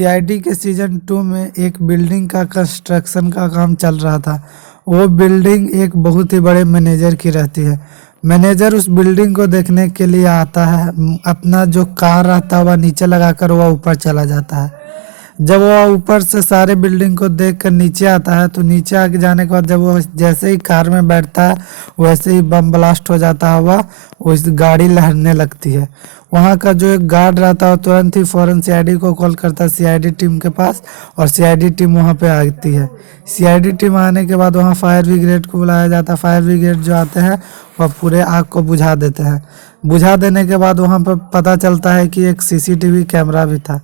CID के season 2 में एक बिल्डिंग का कंस्ट्रक्शन का काम चल रहा था। वो बिल्डिंग एक बहुत ही बड़े मैनेजर की रहती है। मैनेजर उस बिल्डिंग को देखने के लिए आता है। अपना जो कार रहता है वह नीचे लगाकर वह ऊपर चला जाता है। जब वह ऊपर से सारे बिल्डिंग को देख कर नीचे आता है तो नीचे आके जाने के बाद जब वो जैसे ही कार में बैठता है वैसे ही बम ब्लास्ट हो जाता है। वह उस गाड़ी लहरने लगती है। वहाँ का जो एक गार्ड रहता है वो तुरंत ही फ़ौरन सीआईडी को कॉल करता है सीआईडी टीम के पास, और सीआईडी टीम वहाँ पे आती है। सीआईडी टीम आने के बाद वहाँ फायर ब्रिगेड को बुलाया जाता है। फायर ब्रिगेड जो आते हैं वह पूरे आग को बुझा देते हैं। बुझा देने के बाद वहाँ पर पता चलता है कि एक सीसीटीवी कैमरा भी था,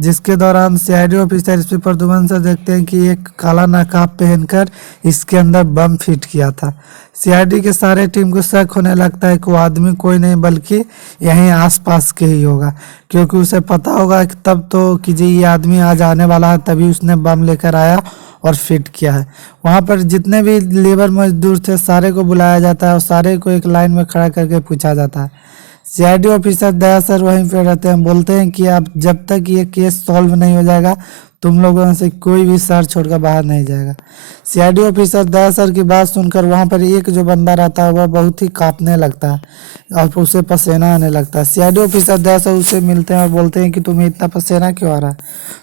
जिसके दौरान CID officer SP Pradyuman sir देखते हैं कि एक काला नकाब पहनकर इसके अंदर बम फिट किया था। सीआईडी के सारे टीम को शक होने लगता है कि वो आदमी कोई नहीं बल्कि यहीं आसपास के ही होगा, क्योंकि उसे पता होगा कि तब तो कि जी ये आदमी आज आने वाला है, तभी उसने बम लेकर आया और फिट किया है। वहाँ पर जितने भी लेबर मजदूर थे सारे को बुलाया जाता है और सारे को एक लाइन में खड़ा करके पूछा जाता है। सीआईडी ऑफिसर दया सर वहीं पे रहते हैं। बोलते हैं कि आप जब तक ये केस सॉल्व नहीं हो जाएगा तुम लोगों से कोई भी शहर छोड़कर बाहर नहीं जाएगा। सीआईडी ऑफिसर दया सर की बात सुनकर वहाँ पर एक जो बंदा रहता है वह बहुत ही कांपने लगता है और उसे पसीना आने लगता है। सीआईडी ऑफिसर दया सर उससे मिलते हैं और बोलते हैं कि तुम्हें इतना पसीना क्यों आ रहा है।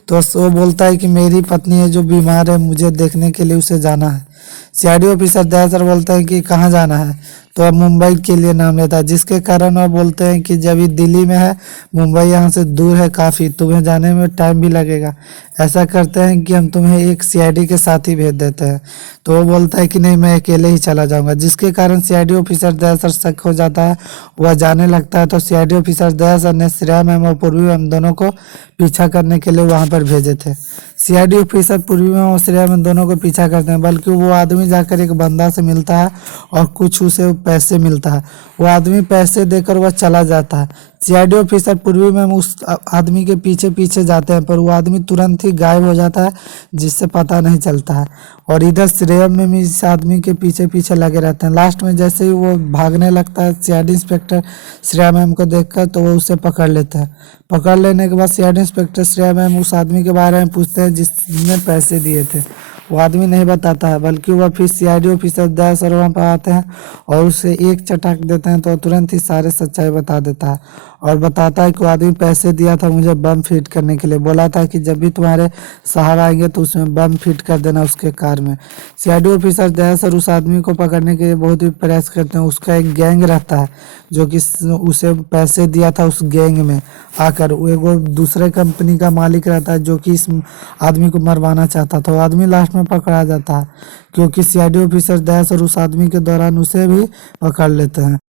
तो वो बोलता है कि मेरी पत्नी है जो बीमार है, मुझे देखने के लिए उसे जाना है। सीआईडी ऑफिसर दया सर बोलता है कि कहाँ जाना है, तो अब मुंबई के लिए नाम लेता है, जिसके कारण वह बोलते हैं कि जब ये दिल्ली में है, मुंबई यहाँ से दूर है काफ़ी, तुम्हें जाने में टाइम भी लगेगा। ऐसा करते हैं कि हम तुम्हें एक सीआईडी के साथ ही भेज देते हैं। तो वो बोलता है कि नहीं, मैं अकेले ही चला जाऊंगा, जिसके कारण सीआईडी ऑफिसर दया सर शक हो जाता है। वह जाने लगता है तो सीआईडी ऑफिसर दया सर ने श्रेया मैम और पूर्वी मैम दोनों को पीछा करने के लिए वहाँ पर भेजे थे। सीआईडी ऑफिसर पूर्वी मैम और श्रेया मैम दोनों को पीछा करते हैं, बल्कि वो आदमी जाकर एक बंदा से मिलता है और कुछ उसे पैसे मिलता है। वो आदमी पैसे देकर वह चला जाता है। सीआईडी ऑफिसर पूर्वी मैम उस आदमी के पीछे पीछे जाते हैं, पर वो आदमी तुरंत ही गायब हो जाता है, जिससे पता नहीं चलता है। और इधर श्रेया मैम इस आदमी के पीछे पीछे लगे रहते हैं। लास्ट में जैसे ही वो भागने लगता है सीआईडी इंस्पेक्टर श्रेया मैम को देखकर, तो वो उसे पकड़ लेते हैं। पकड़ लेने के बाद सीआईडी इंस्पेक्टर श्रेया मैम उस आदमी के बारे में पूछते हैं जिसने पैसे दिए थे। वो आदमी नहीं बताता है, बल्कि वह फिर सीआईडी ऑफिसर दया सर वहाँ पर आते हैं और उसे एक चटाक देते हैं, तो तुरंत ही सारे सच्चाई बता देता है और बताता है कि वो आदमी पैसे दिया था मुझे बम फिट करने के लिए। बोला था कि जब भी तुम्हारे साहब आएंगे तो उसमें बम फिट कर देना उसके कार में। सीआईडी ऑफिसर दया सर उस आदमी को पकड़ने के लिए बहुत ही प्रयास करते हैं। उसका एक गैंग रहता है जो कि उसे पैसे दिया था। उस गैंग में आकर वो दूसरे कंपनी का मालिक रहता है जो कि इस आदमी को मरवाना चाहता था। वो आदमी लास्ट में पकड़ा जाता है, क्योंकि सीआईडी ऑफिसर दया सर उस आदमी के दौरान उसे भी पकड़ लेते हैं।